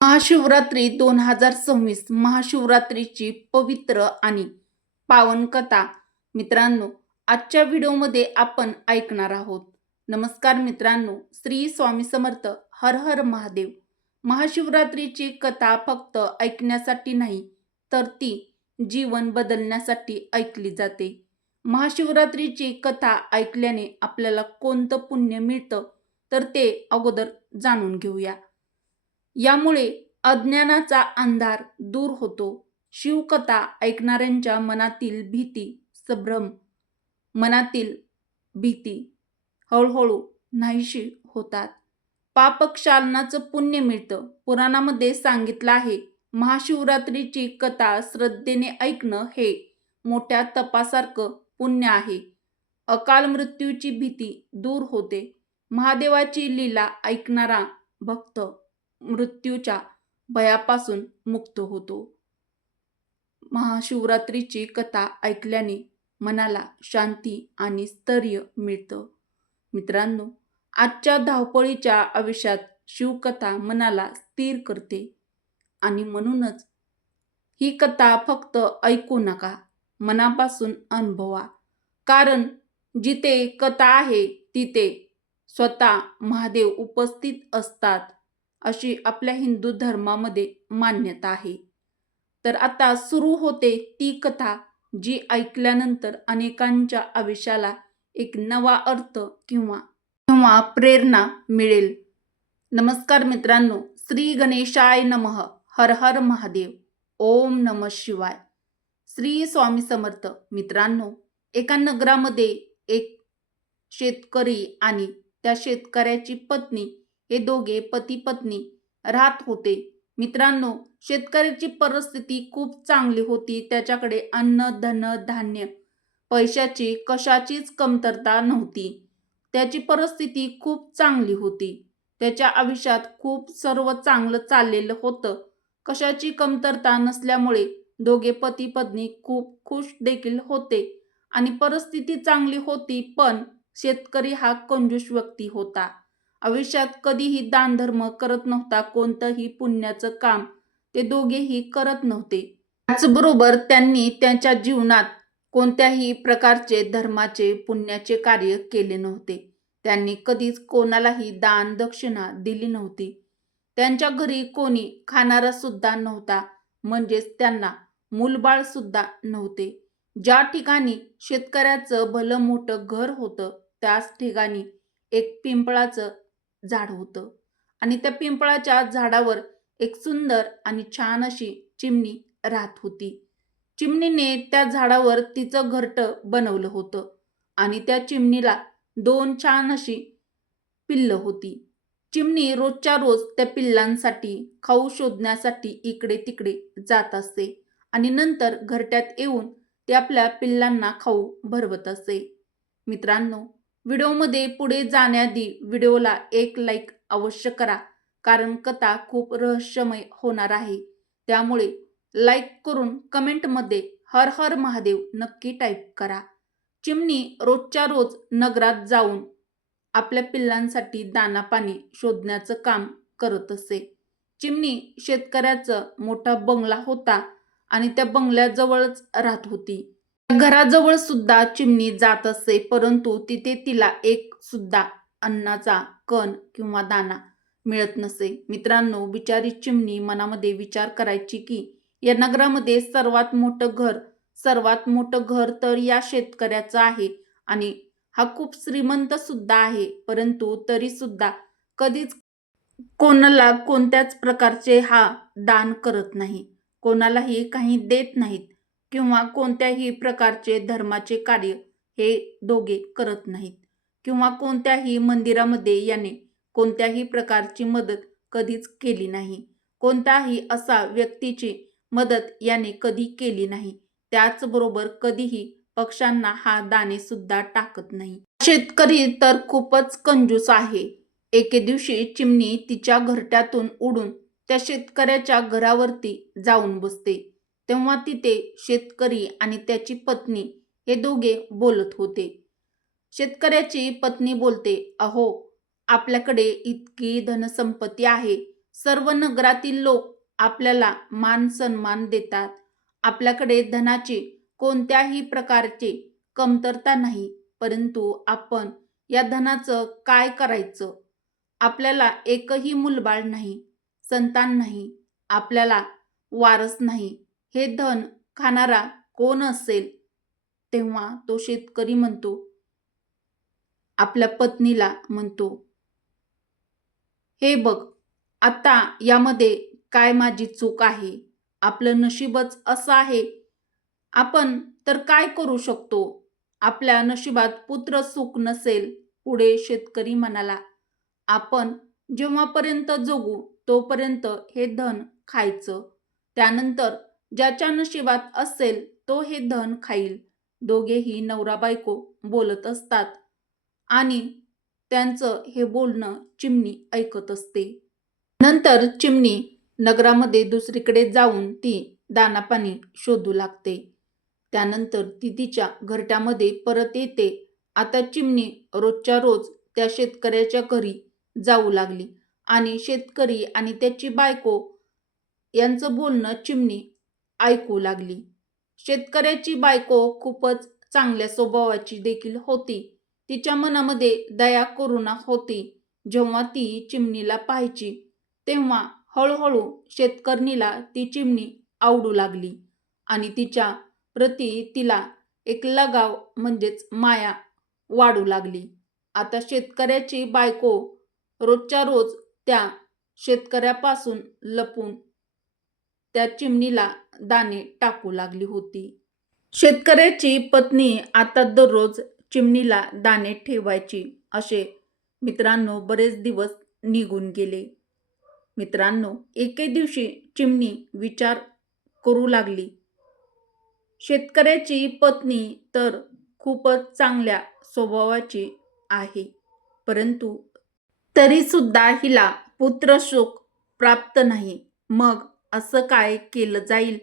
महाशिवरात्री 2026 महाशिवरात्रीची पवित्र आणि पावन कथा मित्रांनो, आजच्या व्हिडिओमध्ये आपण ऐकणार आहोत. नमस्कार मित्रांनो, श्री स्वामी समर्थ. हर हर महादेव. महाशिवरात्रीची कथा फक्त ऐकण्यासाठी नाही, तर ती जीवन बदलण्यासाठी ऐकली जाते. महाशिवरात्रीची कथा ऐकल्याने आपल्याला कोणतं पुण्य मिळतं, तर ते अगोदर जाणून घेऊया. यामुळे अज्ञानाचा अंधार दूर होतो. शिवकथा ऐकणाऱ्यांच्या मनातील भीती हळूहळू नाहीशी होतात. पापक्षालनाचं पुण्य मिळतं. पुराणामध्ये सांगितलं आहे, महाशिवरात्रीची कथा श्रद्धेने ऐकणं हे मोठ्या तपासारखं पुण्य आहे. अकाल मृत्यूची भीती दूर होते. महादेवाची लीला ऐकणारा भक्त मृत्यूच्या भयापासून मुक्त होतो. महाशिवरात्रीची कथा ऐकल्याने मनाला शांती आणि स्थैर्य मिळतं. मित्रांनो, आजच्या धावपळीच्या आयुष्यात शिवकथा मनाला स्थिर करते आणि म्हणूनच ही कथा फक्त ऐकू नका, मनापासून अनुभवा. कारण जिथे कथा आहे तिथे स्वतः महादेव उपस्थित असतात, अशी आपल्या हिंदू धर्मामध्ये मान्यता आहे. तर आता सुरू होते ती कथा, जी ऐकल्यानंतर अनेकांच्या आयुष्याला एक नवा अर्थ किंवा प्रेरणा मिळेल. नमस्कार मित्रांनो, श्री गणेशाय नमः. हर हर महादेव. ओम नमः शिवाय. श्री स्वामी समर्थ. मित्रांनो, एका नगरामध्ये एक शेतकरी आणि त्या शेतकऱ्याची पत्नी हे दोघे पती पत्नी राहत होते. मित्रांनो, शेतकऱ्याची परिस्थिती खूप चांगली होती. त्याच्याकडे अन्न धन धान्य पैशाची कशाचीच कमतरता नव्हती. त्याची परिस्थिती खूप चांगली होती. त्याच्या आयुष्यात खूप सर्व चांगलं चाललेलं होतं. कशाची कमतरता नसल्यामुळे दोघे पती पत्नी खूप खुश देखील होते आणि परिस्थिती चांगली होती. पण शेतकरी हा कंजूस व्यक्ती होता. आयुष्यात कधीही दानधर्म करत नव्हता. कोणतंही पुण्याचं काम ते दोघेही करत नव्हते. त्याचबरोबर त्यांनी त्यांच्या जीवनात कोणत्याही प्रकारचे धर्माचे पुण्याचे कार्य केले नव्हते. त्यांनी कधीच कोणालाही दान दक्षिणा दिली नव्हती. त्यांच्या घरी कोणी खाणारा सुद्धा नव्हता, म्हणजेच त्यांना मूलबाळ सुद्धा नव्हते. ज्या ठिकाणी शेतकऱ्याचं भलं मोठं घर होतं, त्याच ठिकाणी एक पिंपळाचं झाड होतं आणि त्या पिंपळाच्या झाडावर एक सुंदर आणि छान अशी चिमणी राहत होती. चिमणीने त्या झाडावर तिचं घरटं बनवलं होतं आणि त्या चिमणीला 2 छान अशी पिल्लं होती. चिमणी रोजच्या रोज त्या पिल्लांसाठी खाऊ शोधण्यासाठी इकडे तिकडे जात असते आणि नंतर घरट्यात येऊन ती आपल्या पिल्लांना खाऊ भरवत असे. मित्रांनो, व्हिडिओमध्ये पुढे जाण्याआधी व्हिडिओला एक लाईक अवश्य करा, कारण कथा खूप रहस्यमय होणार आहे. त्यामुळे लाईक करून कमेंटमध्ये हर हर महादेव नक्की टाईप करा. चिमणी रोजच्या रोज नगरात जाऊन आपल्या पिल्लांसाठी दाना पाणी शोधण्याचं काम करत असे. चिमणी शेतकऱ्याचा मोठा बंगला होता आणि त्या बंगल्याजवळच राहत होती. घराजवळ सुद्धा चिमणी जात असे, परंतु तिथे तिला एक सुद्धा अन्नाचा कण किंवा दाना मिळत नसे. मित्रांनो, बिचारी चिमणी मनामध्ये विचार करायची की या नगरामध्ये सर्वात मोठं घर तर या शेतकऱ्याचं आहे आणि हा खूप श्रीमंत सुद्धा आहे, परंतु तरी सुद्धा कधीच कोणाला कोणत्याच प्रकारचे हा दान करत नाही, कोणालाही काही देत नाहीत किंवा कोणत्याही प्रकारचे धर्माचे कार्य हे दोघे करत नाहीत किंवा कोणत्याही मंदिरामध्ये याने कोणत्याही प्रकारची मदत कधीच केली नाही. कोणत्याही असा व्यक्तीची मदत याने कधी केली नाही. त्याचबरोबर कधीही पक्ष्यांना हा दाणे सुद्धा टाकत नाही. शेतकरी तर खूपच कंजूस आहे. एके दिवशी चिमणी तिच्या घरट्यातून उडून त्या शेतकऱ्याच्या घरावरती जाऊन बसते. तेव्हा तिथे शेतकरी आणि त्याची पत्नी हे दोघे बोलत होते. शेतकऱ्याची पत्नी बोलते, अहो, आपल्याकडे इतकी धनसंपत्ती आहे, सर्व नगरातील लोक आपल्याला मान सन्मान देतात. आपल्याकडे धनाची कोणत्याही प्रकारची कमतरता नाही. परंतु आपण या धनाचं काय करायचं? आपल्याला एकही मूलबाळ नाही, संतान नाही, आपल्याला वारस नाही. हे धन खाणारा कोण असेल? तेव्हा तो शेतकरी म्हणतो, आपल्या पत्नीला म्हणतो, हे बघ, आता यामध्ये काय माझी चूक आहे? आपलं नशीबच असं आहे. आपण तर काय करू शकतो? आपल्या नशिबात पुत्र सुख नसेल. पुढे शेतकरी म्हणाला, आपण जेव्हापर्यंत जगू तोपर्यंत हे धन खायचं. त्यानंतर ज्याच्या नशिबात असेल तो हे धन खाईल. दोघेही नवरा बायको बोलत असतात आणि त्यांचं हे बोलणं चिमणी ऐकत असते. नंतर चिमणी नगरामध्ये दुसरीकडे जाऊन ती दाणापाणी शोधू लागते. त्यानंतर ती तिच्या घरट्यामध्ये परत येते. आता चिमणी रोजच्या रोज त्या शेतकऱ्याच्या घरी जाऊ लागली आणि शेतकरी आणि त्याची बायको यांचं बोलणं चिमणी ऐकू लागली. शेतकऱ्याची बायको खूपच चांगल्या स्वभावाची देखील होती. तिच्या मनामध्ये दया करुणा होती. जेव्हा ती चिमणीला पाहायची तेव्हा हळूहळू शेतकरणीला ती चिमणी आवडू लागली आणि तिच्या प्रती तिला एक लगाव म्हणजेच माया वाढू लागली. आता शेतकऱ्याची बायको रोजच्या रोज त्या शेतकऱ्यापासून लपून त्या चिमणीला दाणे टाकू लागली होती. शेतकऱ्याची पत्नी आता दररोज चिमणीला दाणे ठेवायची. असे मित्रांनो बरेच दिवस निघून गेले. मित्रांनो, एके दिवशी चिमणी विचार करू लागली, शेतकऱ्याची पत्नी तर खूपच चांगल्या स्वभावाची आहे, परंतु तरी सुद्धा हिला पुत्रसुख प्राप्त नाही. मग असं काय केलं जाईल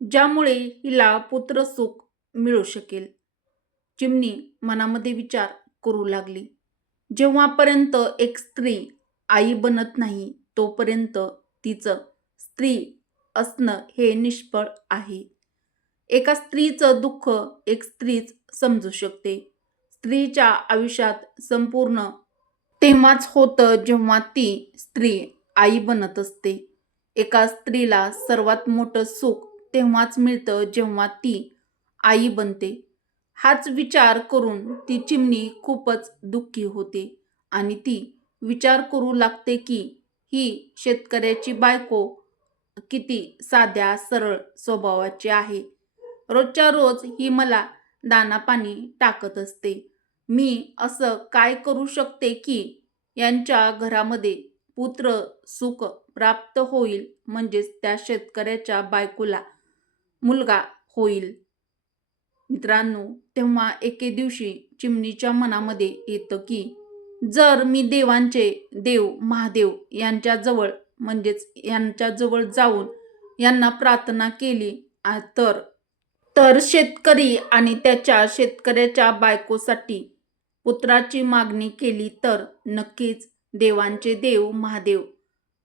ज्यामुळे हिला पुत्रसुख मिळू शकेल? चिमणी मनामध्ये विचार करू लागली. जेव्हापर्यंत एक स्त्री आई बनत नाही तोपर्यंत तिचं स्त्री असणं हे निष्फळ आहे. एका स्त्रीचं दुःख एक स्त्रीच समजू शकते. स्त्रीच्या आयुष्यात संपूर्ण तेव्हाच होतं जेव्हा ती स्त्री आई बनत असते. एका स्त्रीला सर्वात मोठं सुख तेव्हाच मिळतं जेव्हा ती आई बनते. हाच विचार करून ती चिमणी खूपच दुःखी होते आणि ती विचार करू लागते की ही शेतकऱ्याची बायको किती साध्या सरळ स्वभावाची आहे. रोजच्या रोज ही मला दाणापाणी टाकत असते. मी असं काय करू शकते की यांच्या घरामध्ये पुत्र सुख प्राप्त होईल, म्हणजेच त्या शेतकऱ्याच्या बायकोला मुलगा होईल. मित्रांनो, तेव्हा एके दिवशी चिमणीच्या मनामध्ये येतं की जर मी देवांचे देव महादेव यांच्याजवळ म्हणजेच यांच्याजवळ जाऊन यांना प्रार्थना केली तर तर शेतकरी आणि त्याच्या शेतकऱ्याच्या बायकोसाठी पुत्राची मागणी केली तर नक्कीच देवांचे देव महादेव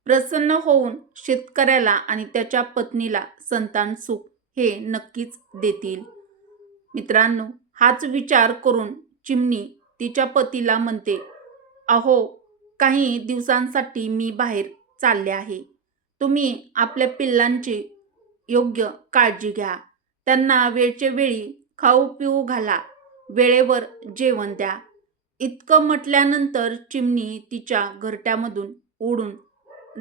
प्रसन्न होऊन शेतकऱ्याला आणि त्याच्या पत्नीला संतान सुख हे नक्कीच देतील. मित्रांनो, हाच विचार करून चिमणी तिच्या पतीला म्हणते, अहो, काही दिवसांसाठी मी बाहेर चालले आहे. तुम्ही आपल्या पिल्लांची योग्य काळजी घ्या. त्यांना वेळच्या वेळी खाऊ पिऊ घाला. वेळेवर जेवण द्या. इतकं म्हटल्यानंतर चिमणी तिच्या घरट्यामधून उडून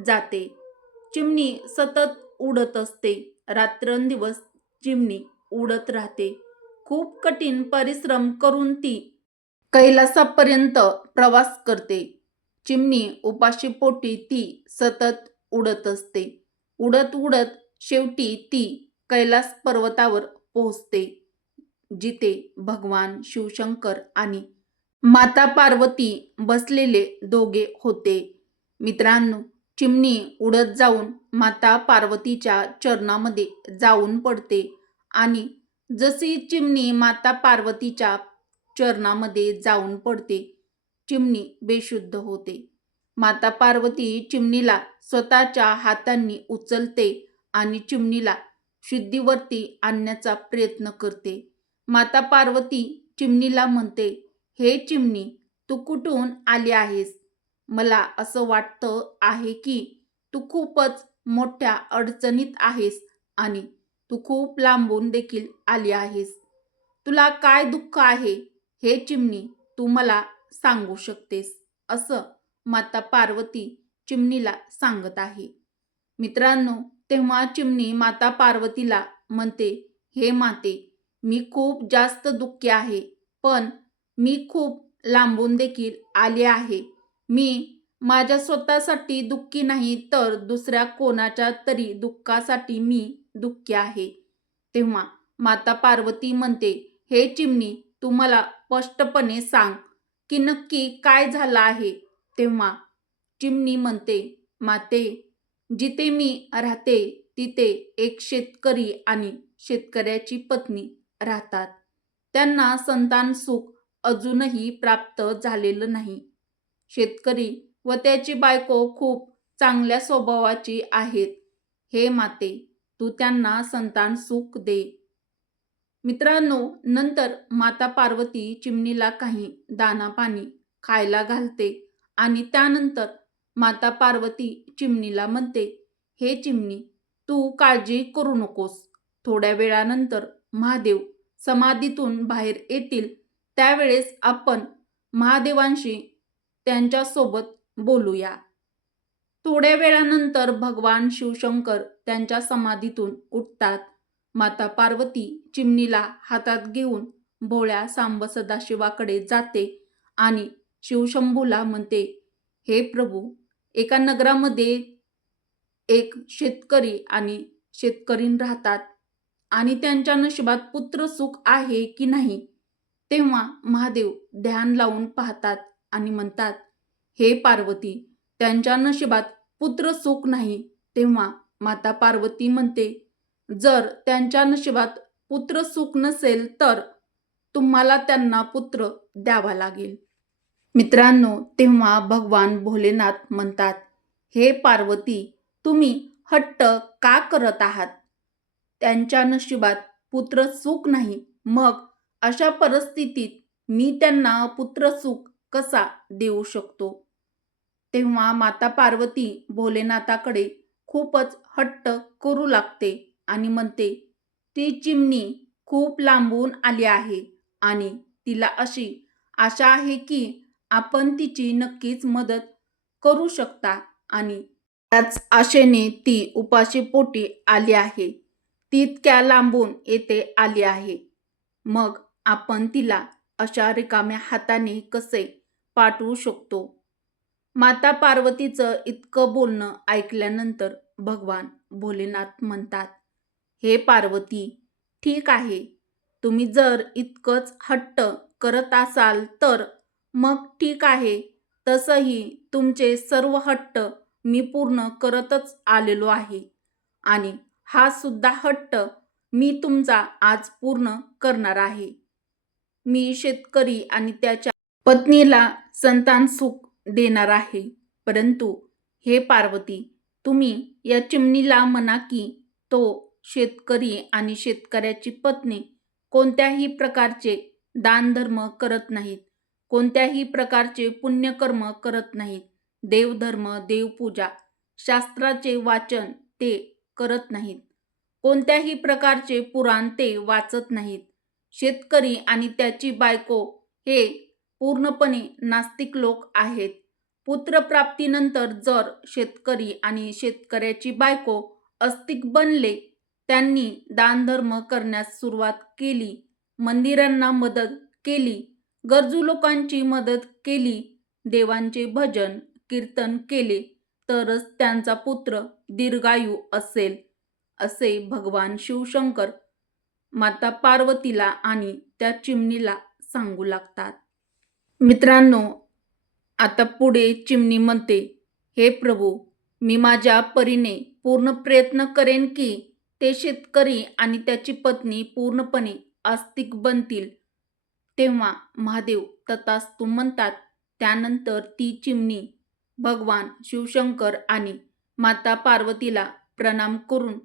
जाते. चिमणी सतत उडत असते. रात्रंदिवस चिमणी उडत राहते. खूप कठीण परिश्रम करून ती कैलासापर्यंत प्रवास करते. चिमणी उपाशी पोटी ती सतत उडत असते. उडत उडत शेवटी ती कैलास पर्वतावर पोहोचते, जिथे भगवान शिवशंकर आणि माता पार्वती बसलेले दोघे होते. मित्रांनो, चिमणी उडत जाऊन माता पार्वतीच्या चरणामध्ये जाऊन पडते आणि जशी चिमणी माता पार्वतीच्या चरणामध्ये जाऊन पडते, चिमणी बेशुद्ध होते. माता पार्वती चिमणीला स्वतःच्या हातांनी उचलते आणि चिमणीला शुद्धीवरती आणण्याचा प्रयत्न करते. माता पार्वती चिमणीला म्हणते, हे चिमणी, तू कुठून आली आहेस? मला असं वाटतं आहे की तू खूपच मोठ्या अडचणीत आहेस आणि तू खूप लांबून देखील आली आहेस. तुला काय दुःख आहे हे चिमणी तू मला सांगू शकतेस, असं माता पार्वती चिमणीला सांगत आहे. मित्रांनो, तेव्हा चिमणी माता पार्वतीला म्हणते, हे माते, मी खूप जास्त दुःखी आहे, पण मी खूप लांबून देखील आले आहे. मी माझ्या स्वतःसाठी दुःखी नाही, तर दुसऱ्या कोणाच्या तरी दुःखासाठी मी दुःखी आहे. तेव्हा माता पार्वती म्हणते, हे चिमणी, तू मला स्पष्टपणे सांग की नक्की काय झालं आहे. तेव्हा चिमणी म्हणते, माते, जिथे मी राहते तिथे एक शेतकरी आणि शेतकऱ्याची पत्नी राहतात. त्यांना संतान सुख अजूनही प्राप्त झालेलं नाही. शेतकरी व त्याची बायको खूप चांगल्या स्वभावाची आहेत. हे माते, तू त्यांना संतान सुख दे. मित्रांनो, नंतर माता पार्वती चिमणीला काही दाना पाणी खायला घालते आणि त्यानंतर माता पार्वती चिमणीला म्हणते, हे चिमणी, तू काळजी करू नकोस. थोड्या वेळानंतर महादेव समाधीतून बाहेर येतील. त्यावेळेस आपण महादेवांशी त्यांच्यासोबत बोलूया. थोड्या वेळानंतर भगवान शिवशंकर त्यांच्या समाधीतून उठतात. माता पार्वती चिमणीला हातात घेऊन भोळ्या सांब सदाशिवाकडे जाते आणि शिवशंभूला म्हणते, हे प्रभू, एका नगरामध्ये एक शेतकरी आणि शेतकरीण राहतात आणि त्यांच्या नशिबात पुत्र सुख आहे की नाही. तेव्हा महादेव ध्यान लावून पाहतात आणि म्हणतात, हे पार्वती, त्यांच्या नशिबात पुत्र सुख नाही. तेव्हा माता पार्वती म्हणते, जर त्यांच्या नशिबात पुत्र सुख नसेल तर तुम्हाला त्यांना पुत्र द्यावा लागेल. मित्रांनो, तेव्हा भगवान भोलेनाथ म्हणतात, हे पार्वती, तुम्ही हट्ट का करत आहात? त्यांच्या नशिबात पुत्र सुख नाही, मग अशा परिस्थितीत मी त्यांना पुत्र सुख कसा देऊ शकतो? तेव्हा माता पार्वती भोलेनाथाकडे खूपच हट्ट करू लागते आणि म्हणते, ती चिमणी खूप लांबून आली आहे आणि तिला अशी आशा आहे की आपण तिची नक्कीच मदत करू शकता आणि त्याच आशेने ती उपाशी पोटी आली आहे. ती इतक्या लांबून येथे आली आहे. मग आपण तिला अशा रिकाम्या हाताने कसे पाठवू शकतो? माता पार्वतीचं इतकं बोलणं ऐकल्यानंतर भगवान भोलेनाथ म्हणतात, हे पार्वती, ठीक आहे, तुम्ही जर इतकंच हट्ट करत असाल तर मग ठीक आहे. तसंही तुमचे सर्व हट्ट मी पूर्ण करतच आलेलो आहे आणि हा सुद्धा हट्ट मी तुमचा आज पूर्ण करणार आहे. मी शेतकरी आणि त्याच्या पत्नीला संतान सुख देणार आहे. परंतु हे पार्वती, तुम्ही या चिमणीला म्हणा की तो शेतकरी आणि शेतकऱ्याची पत्नी कोणत्याही प्रकारचे दानधर्म करत नाहीत, कोणत्याही प्रकारचे पुण्यकर्म करत नाहीत, देवधर्म, देवपूजा, शास्त्राचे वाचन ते करत नाहीत, कोणत्याही प्रकारचे पुराण ते वाचत नाहीत. शेतकरी आणि त्याची बायको हे पूर्णपणे नास्तिक लोक आहेत. पुत्रप्राप्तीनंतर जर शेतकरी आणि शेतकऱ्याची बायको आस्तिक बनले, त्यांनी दानधर्म करण्यास सुरुवात केली, मंदिरांना मदत केली, गरजू लोकांची मदत केली, देवांचे भजन कीर्तन केले, तरच त्यांचा पुत्र दीर्घायू असेल, असे भगवान शिवशंकर माता पार्वतीला आणि त्या चिमणीला सांगू लागतात. मित्रांनो, आता पुढे चिमणी म्हणते, हे प्रभू, मी माझ्या परीने पूर्ण प्रयत्न करेन की ते शेतकरी आणि त्याची पत्नी पूर्णपणे आस्तिक बनतील. तेव्हा महादेव तथास्तु म्हणतात. त्यानंतर ती चिमणी भगवान शिवशंकर आणि माता पार्वतीला प्रणाम करून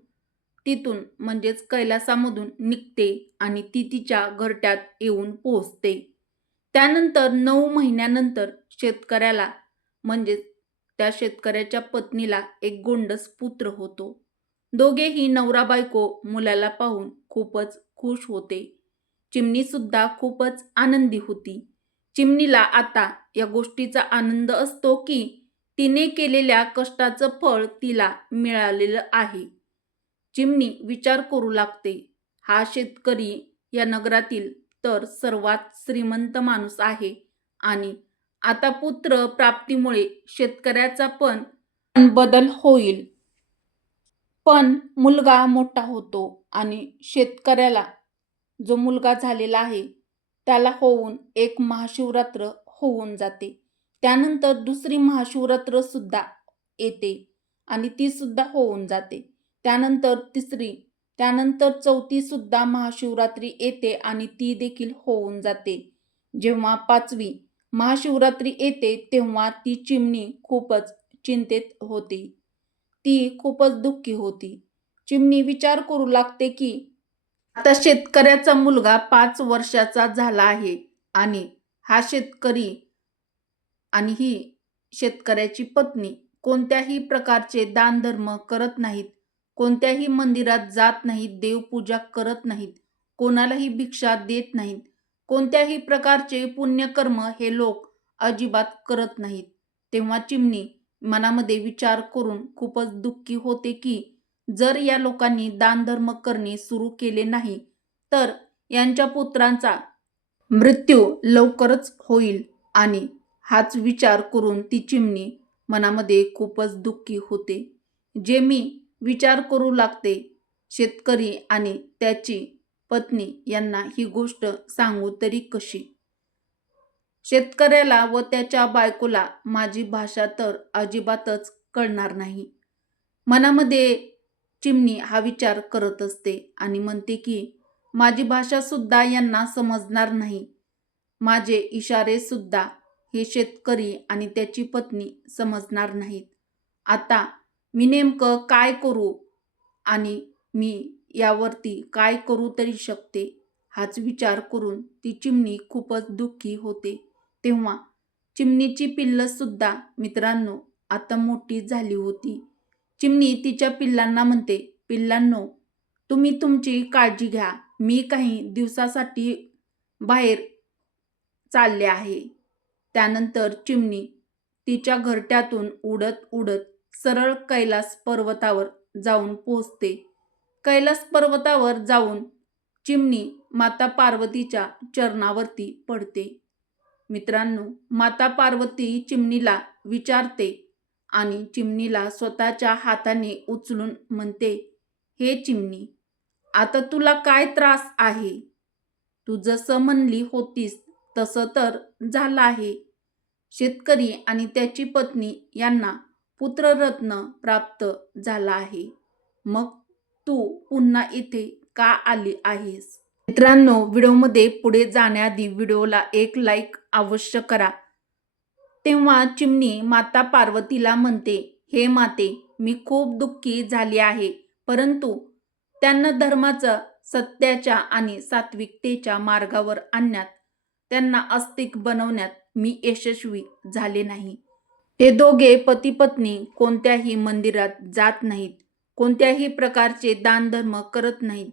तिथून म्हणजेच कैलासामधून निघते आणि ती तिच्या घरट्यात येऊन पोहोचते. त्यानंतर 9 महिन्यानंतर शेतकऱ्याला म्हणजेच त्या शेतकऱ्याच्या पत्नीला एक गोंडस पुत्र होतो. दोघेही नवरा बायको मुलाला पाहून खूपच खुश होते. चिमणी सुद्धा खूपच आनंदी होती. चिमणीला आता या गोष्टीचा आनंद असतो की तिने केलेल्या कष्टाचं फळ तिला मिळालेलं आहे. चिमणी विचार करू लागते, हा शेतकरी या नगरातील तर सर्वात श्रीमंत माणूस आहे आणि आता पुत्र प्राप्तीमुळे शेतकऱ्याचा पण बदल होईल. पण मुलगा मोठा होतो आणि शेतकऱ्याला जो मुलगा झालेला आहे त्याला होऊन एक महाशिवरात्र होऊन जाते. त्यानंतर दुसरी महाशिवरात्र सुद्धा येते आणि ती सुद्धा होऊन जाते. त्यानंतर तिसरी, त्यानंतर चौथी सुद्धा महाशिवरात्री येते आणि ती देखील होऊन जाते. जेव्हा 5वी महाशिवरात्री येते तेव्हा ती चिमणी खूपच चिंतेत होती. ती खूपच दुःखी होती. चिमणी विचार करू लागते की आता शेतकऱ्याचा मुलगा 5 वर्षाचा झाला आहे आणि हा शेतकरी आणि ही शेतकऱ्याची पत्नी कोणत्याही प्रकारचे दानधर्म करत नाहीत, कोणत्याही मंदिरात जात नाहीत, देवपूजा करत नाहीत, कोणालाही भिक्षा देत नाहीत, कोणत्याही प्रकारचे पुण्यकर्म हे लोक अजिबात करत नाहीत. तेव्हा चिमणी मनामध्ये विचार करून खूपच दुःखी होते की जर या लोकांनी दानधर्म करणे सुरू केले नाही तर यांच्या पुत्रांचा मृत्यू लवकरच होईल. आणि हाच विचार करून ती चिमणी मनामध्ये खूपच दुःखी होते. जे मी विचार करू लागते, शेतकरी आणि त्याची पत्नी यांना ही गोष्ट सांगू तरी कशी. शेतकऱ्याला व त्याच्या बायकोला माझी भाषा तर अजिबातच कळणार नाही. मनामध्ये चिमणी हा विचार करत असते आणि म्हणते की माझी भाषा सुद्धा यांना समजणार नाही. माझे इशारे सुद्धा हे शेतकरी आणि त्याची पत्नी समजणार नाहीत. आता मी नेमकं काय करू आणि मी यावरती काय करू तरी शकते. हाच विचार करून ती चिमणी खूपच दुःखी होते. तेव्हा चिमणीची पिल्लं सुद्धा मित्रांनो आता मोठी झाली होती. चिमणी तिच्या पिल्लांना म्हणते, पिल्लांनो तुम्ही तुमची काळजी घ्या, मी काही दिवसासाठी बाहेर चालले आहे. त्यानंतर चिमणी तिच्या घरट्यातून उडत उडत सरळ कैलास पर्वतावर जाऊन पोहोचते. कैलास पर्वतावर जाऊन चिमणी माता पार्वतीच्या चरणावरती पडते. मित्रांनो, माता पार्वती चिमणीला विचारते आणि चिमणीला स्वतःच्या हाताने उचलून म्हणते, हे चिमणी, आता तुला काय त्रास आहे? तू जसं म्हणली होतीस तसं तर झालं आहे. शेतकरी आणि त्याची पत्नी यांना पुत्ररत्न प्राप्त झाला आहे. मग तू पुन्हा इथे का आली आहेस? मित्रांनो, व्हिडिओमध्ये पुढे जाण्याआधी व्हिडिओला एक लाईक अवश्य करा. तेव्हा चिमणी माता पार्वतीला म्हणते, हे माते, मी खूप दुःखी झाली आहे, परंतु त्यांना धर्माचं, सत्याच्या आणि सात्विकतेच्या मार्गावर आणण्यात, त्यांना आस्तिक बनवण्यात मी यशस्वी झाले नाही. ते दोघे पती पत्नी कोणत्याही मंदिरात जात नाहीत, कोणत्याही प्रकारचे दानधर्म करत नाहीत,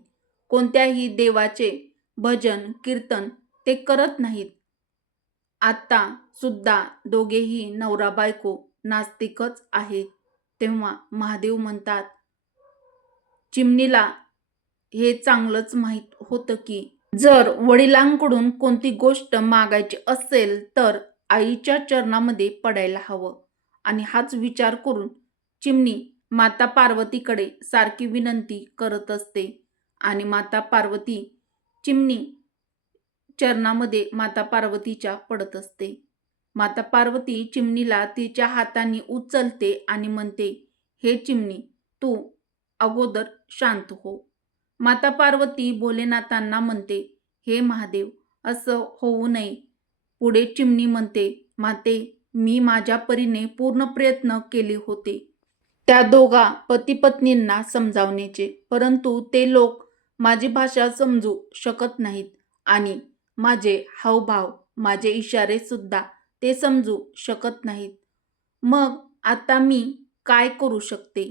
कोणत्याही देवाचे भजन कीर्तन ते करत नाहीत. आता सुद्धा दोघेही नवरा बायको नास्तिकच आहेत. तेव्हा महादेव म्हणतात, चिमणीला हे चांगलंच माहीत होतं की जर वडिलांकडून कोणती गोष्ट मागायची असेल तर आईच्या चरणामध्ये पडायला हवं. आणि हाच विचार करून चिमणी माता पार्वतीकडे सारखी विनंती करत असते आणि माता पार्वती चिमणी चरणामध्ये माता पार्वतीच्या पडत असते. माता पार्वती चिमणीला तिच्या हाताने उचलते आणि म्हणते, हे चिमणी, तू अगोदर शांत हो. माता पार्वती भोलेनाथांना म्हणते, हे महादेव, असं होऊ नये. पुढे चिमणी म्हणते, माते, मी माझ्या परीने पूर्ण प्रयत्न केले होते. त्या दोघा पती पत्नींना समजावण्याचे, परंतु ते लोक माझी भाषा समजू शकत नाहीत आणि माझे हावभाव, माझे इशारे सुद्धा ते समजू शकत नाहीत. मग आता मी काय करू शकते?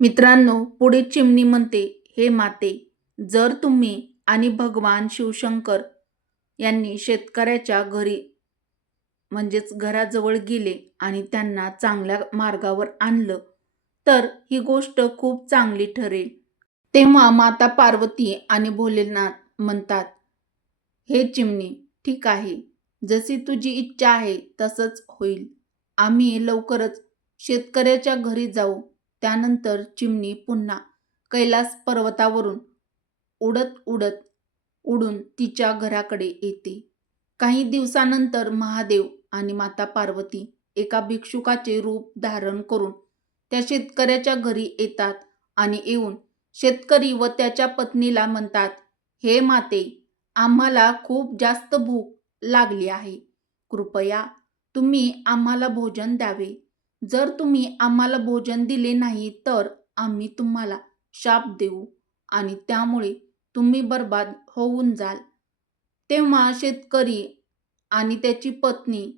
मित्रांनो, पुढे चिमणी म्हणते, हे माते, जर तुम्ही आणि भगवान शिवशंकर यांनी शेतकऱ्याच्या घरी म्हणजेच घराजवळ गेले आणि त्यांना चांगल्या मार्गावर आणलं तर ही गोष्ट खूप चांगली ठरेल. तेव्हा माता पार्वती आणि भोलेनाथ म्हणतात, हे चिमणी, ठीक आहे, जशी तुझी इच्छा आहे तसंच होईल. आम्ही लवकरच शेतकऱ्याच्या घरी जाऊ. त्यानंतर चिमणी पुन्हा कैलास पर्वतावरून उडत उडत उडून तिच्या घराकडे येते. काही दिवसानंतर महादेव आणि माता पार्वती एका भिक्षुकाचे रूप धारण करून त्या शेतकऱ्याच्या घरी येतात आणि येऊन शेतकरी व त्याच्या पत्नीला म्हणतात, हे माते, आम्हाला खूप जास्त भूक लागली आहे. कृपया तुम्ही आम्हाला भोजन द्यावे. जर तुम्ही आम्हाला भोजन दिले नाही तर आम्ही तुम्हाला शाप देऊ आणि त्यामुळे तुम्ही बर्बाद होऊन जाल. तेव्हा शेतकरी आणि त्याची पत्नी,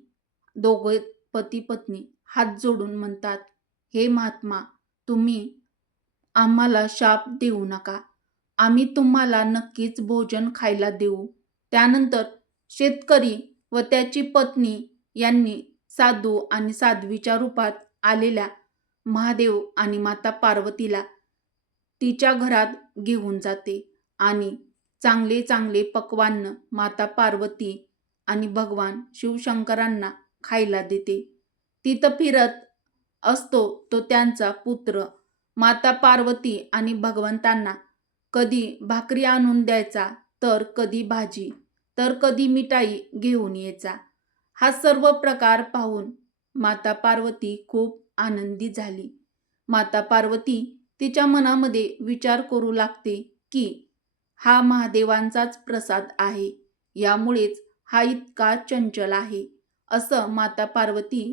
दोघे पती पत्नी हात जोडून म्हणतात, हे महात्मा, तुम्ही आम्हाला शाप देऊ नका. आम्ही तुम्हाला नक्कीच भोजन खायला देऊ. त्यानंतर शेतकरी व त्याची पत्नी यांनी साधू आणि साध्वीच्या रूपात आलेल्या महादेव आणि माता पार्वतीला तिच्या घरात घेऊन जाते आणि चांगले चांगले पक्वान्न माता पार्वती आणि भगवान शिवशंकरांना खायला देते. तिथं फिरत असतो तो त्यांचा पुत्र. माता पार्वती आणि भगवंतांना कधी भाकरी आणून द्यायचा, तर कधी भाजी, तर कधी मिठाई घेऊन यायचा. हा सर्व प्रकार पाहून माता पार्वती खूप आनंदी झाली. माता पार्वती तिच्या मनामध्ये विचार करू लागते की हा महादेवांचाच प्रसाद आहे, यामुळेच हा इतका चंचल आहे, असं माता पार्वती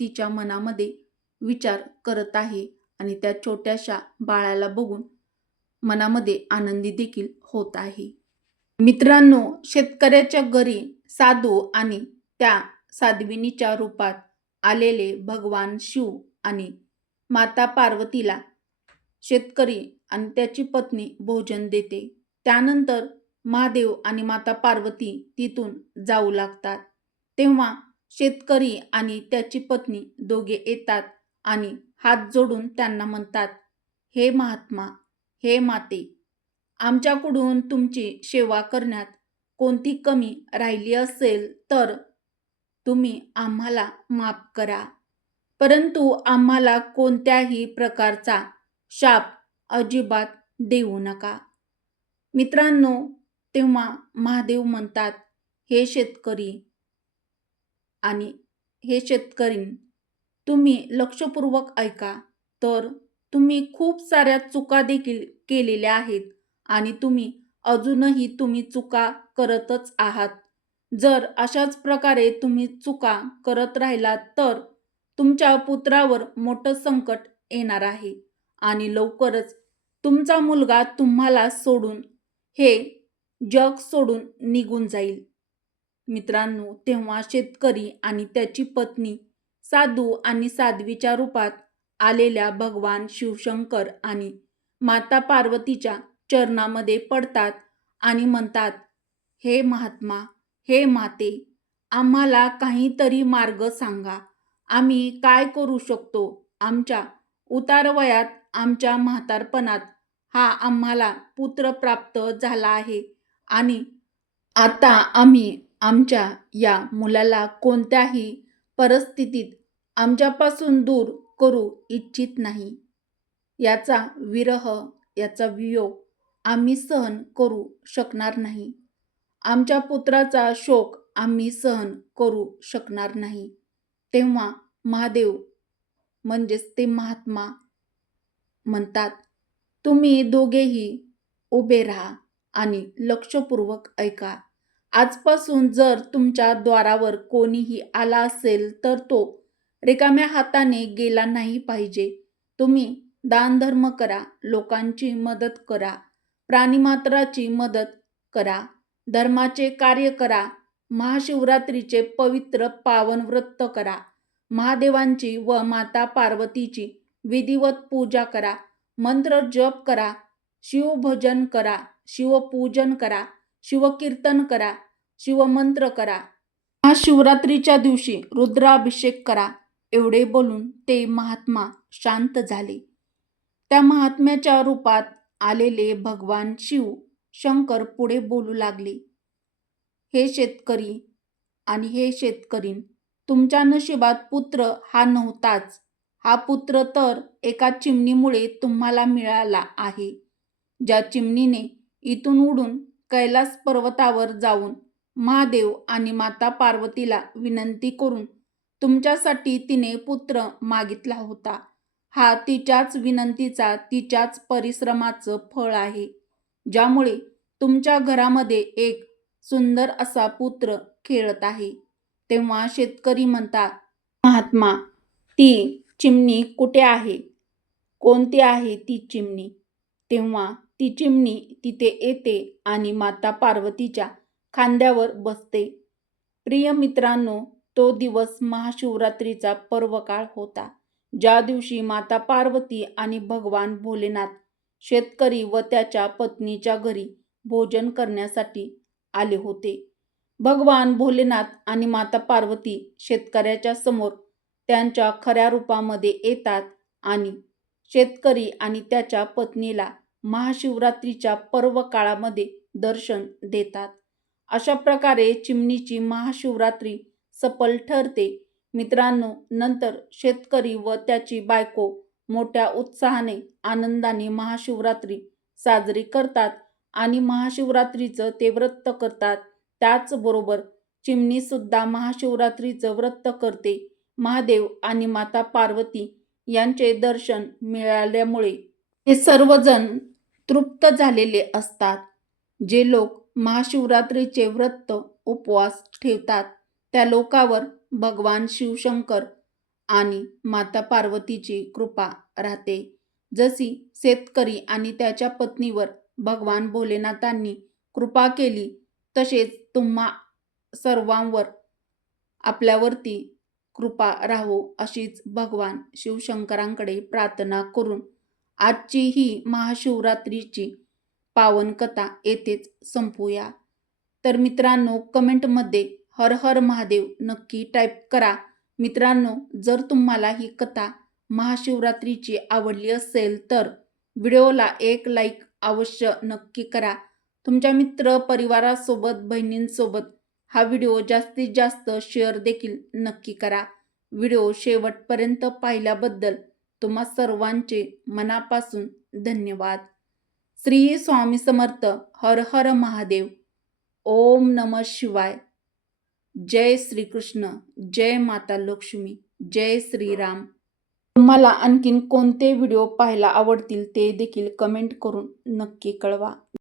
तिच्या मनामध्ये विचार करत आहे आणि त्या छोट्याशा बाळाला बघून मनामध्ये आनंदी देखील होत आहे. मित्रांनो, शेतकऱ्याच्या घरी साधू आणि त्या साध्विनीच्या रूपात आलेले भगवान शिव आणि माता पार्वतीला शेतकरी आणि त्याची पत्नी भोजन देते. त्यानंतर महादेव आणि माता पार्वती तिथून जाऊ लागतात. तेव्हा शेतकरी आणि त्याची पत्नी दोघे येतात आणि हात जोडून त्यांना म्हणतात, हे महात्मा, हे माते, आमच्याकडून तुमची सेवा करण्यात कोणती कमी राहिली असेल तर तुम्ही आम्हाला माफ करा, परंतु आम्हाला कोणत्याही प्रकारचा शाप अजिबात देऊ नका. मित्रांनो, तेव्हा महादेव म्हणतात, हे शेतकरी आणि हे शेतकरीण, तुम्ही लक्षपूर्वक ऐका. तर तुम्ही खूप साऱ्या चुका देखील केलेल्या आहेत आणि तुम्ही चुका करतच आहात. जर अशाच प्रकारे तुम्ही चुका करत राहिलात तर तुमच्या पुत्रावर मोठं संकट येणार आहे आणि लवकरच तुमचा मुलगा तुम्हाला सोडून हे जग सोडून निघून जाईल. मित्रांनो, तेव्हा शेतकरी आणि त्याची पत्नी साधू आणि साध्वीच्या रूपात आलेल्या भगवान शिवशंकर आणि माता पार्वतीच्या चरणामध्ये पडतात आणि म्हणतात, हे महात्मा, हे माते, आम्हाला काहीतरी मार्ग सांगा. आम्ही काय करू शकतो? आमच्या उतारवयात, आमच्या म्हातारपणात हा आम्हाला पुत्र प्राप्त झाला आहे आणि आता आम्ही आमच्या या मुलाला कोणत्याही परिस्थितीत आमच्यापासून दूर करू इच्छित नाही. याचा विरह, याचा वियोग आम्ही सहन करू शकणार नाही. आमच्या पुत्राचा शोक आम्ही सहन करू शकणार नाही. तेव्हा महादेव म्हणजेच ते महात्मा म्हणतात, तुम्ही दोघेही उभे राहा आणि लक्षपूर्वक ऐका. आजपासून जर तुमच्या द्वारावर कोणीही आला असेल तर तो रिकाम्या हाताने गेला नाही पाहिजे. तुम्ही दानधर्म करा, लोकांची मदत करा, प्राणीमात्राची मदत करा, धर्माचे कार्य करा, महाशिवरात्रीचे पवित्र पावन व्रत करा, महादेवांची व माता पार्वतीची विधिवत पूजा करा, मंत्र जप करा, शिवभजन करा, शिवपूजन करा, शिवकीर्तन करा, शिवमंत्र करा, महाशिवरात्रीच्या दिवशी रुद्राभिषेक करा. एवढे बोलून ते महात्मा शांत झाले. त्या महात्म्याच्या रूपात आलेले भगवान शिव शंकर पुढे बोलू लागले. हे शेतकरी आणि हे शेतकरीण, तुमच्या नशिबात पुत्र हा नव्हताच. हा पुत्र तर एका चिमणीमुळे तुम्हाला मिळाला आहे. ज्या चिमणीने इथून उडून कैलास पर्वतावर जाऊन महादेव आणि माता पार्वतीला विनंती करून तुमच्यासाठी तिने पुत्र मागितला होता. हा तिच्याच विनंतीचा, तिच्याच परिश्रमाचं फळ आहे, ज्यामुळे तुमच्या घरामध्ये एक सुंदर असा पुत्र खेळत आहे. तेव्हा शेतकरी म्हणतात, महात्मा, ती चिमणी कुठे आहे? कोणती आहे ती चिमणी? तेव्हा ती चिमणी तिथे येते आणि माता पार्वतीच्या खांद्यावर बसते. प्रिय मित्रांनो, तो दिवस महाशिवरात्रीचा पर्वकाळ होता, ज्या दिवशी माता पार्वती आणि भगवान भोलेनाथ शेतकरी व त्याच्या पत्नीच्या घरी भोजन करण्यासाठी आले होते. भगवान भोलेनाथ आणि माता पार्वती शेतकऱ्याच्या समोर त्यांच्या खऱ्या रूपामध्ये येतात आणि शेतकरी आणि त्याच्या पत्नीला महाशिवरात्रीच्या पर्व काळामध्ये दर्शन देतात. अशा प्रकारे चिमणीची महाशिवरात्री सफल ठरते. मित्रांनो, नंतर शेतकरी व त्याची बायको मोठ्या उत्साहाने, आनंदाने महाशिवरात्री साजरी करतात आणि महाशिवरात्रीचं ते व्रत करतात. त्याचबरोबर चिमणी सुद्धा महाशिवरात्रीचं व्रत करते. महादेव आणि माता पार्वती यांचे दर्शन मिळाल्यामुळे हे सर्वजण तृप्त झालेले असतात. जे लोक महाशिवरात्रीचे व्रत उपवास ठेवतात त्या लोकांवर भगवान शिवशंकर आणि माता पार्वतीची कृपा राहते. जशी शेतकरी आणि त्याच्या पत्नीवर भगवान भोलेनाथांनी कृपा केली, तसेच तुम्हा सर्वांवर आपल्यावरती कृपा राहो अशीच भगवान शिवशंकरांकडे प्रार्थना करून आजची ही महाशिवरात्रीची पावन कथा येथेच संपूया. तर मित्रांनो, कमेंटमध्ये हर हर महादेव नक्की टाईप करा. मित्रांनो, जर तुम्हाला ही कथा महाशिवरात्रीची आवडली असेल तर व्हिडिओला एक लाईक अवश्य नक्की करा. तुमच्या मित्र परिवारासोबत, बहिणींसोबत हा व्हिडिओ जास्तीत जास्त शेअर देखील नक्की करा. व्हिडिओ शेवटपर्यंत पाहिल्याबद्दल तुम्हा सर्वांचे मनापासून धन्यवाद. श्री स्वामी समर्थ. हर हर महादेव. ओम नमः शिवाय. जय श्रीकृष्ण. जय माता लक्ष्मी. जय श्रीराम. तुम्हाला आणखीन कोणते व्हिडिओ पाहायला आवडतील ते देखील कमेंट करून नक्की कळवा.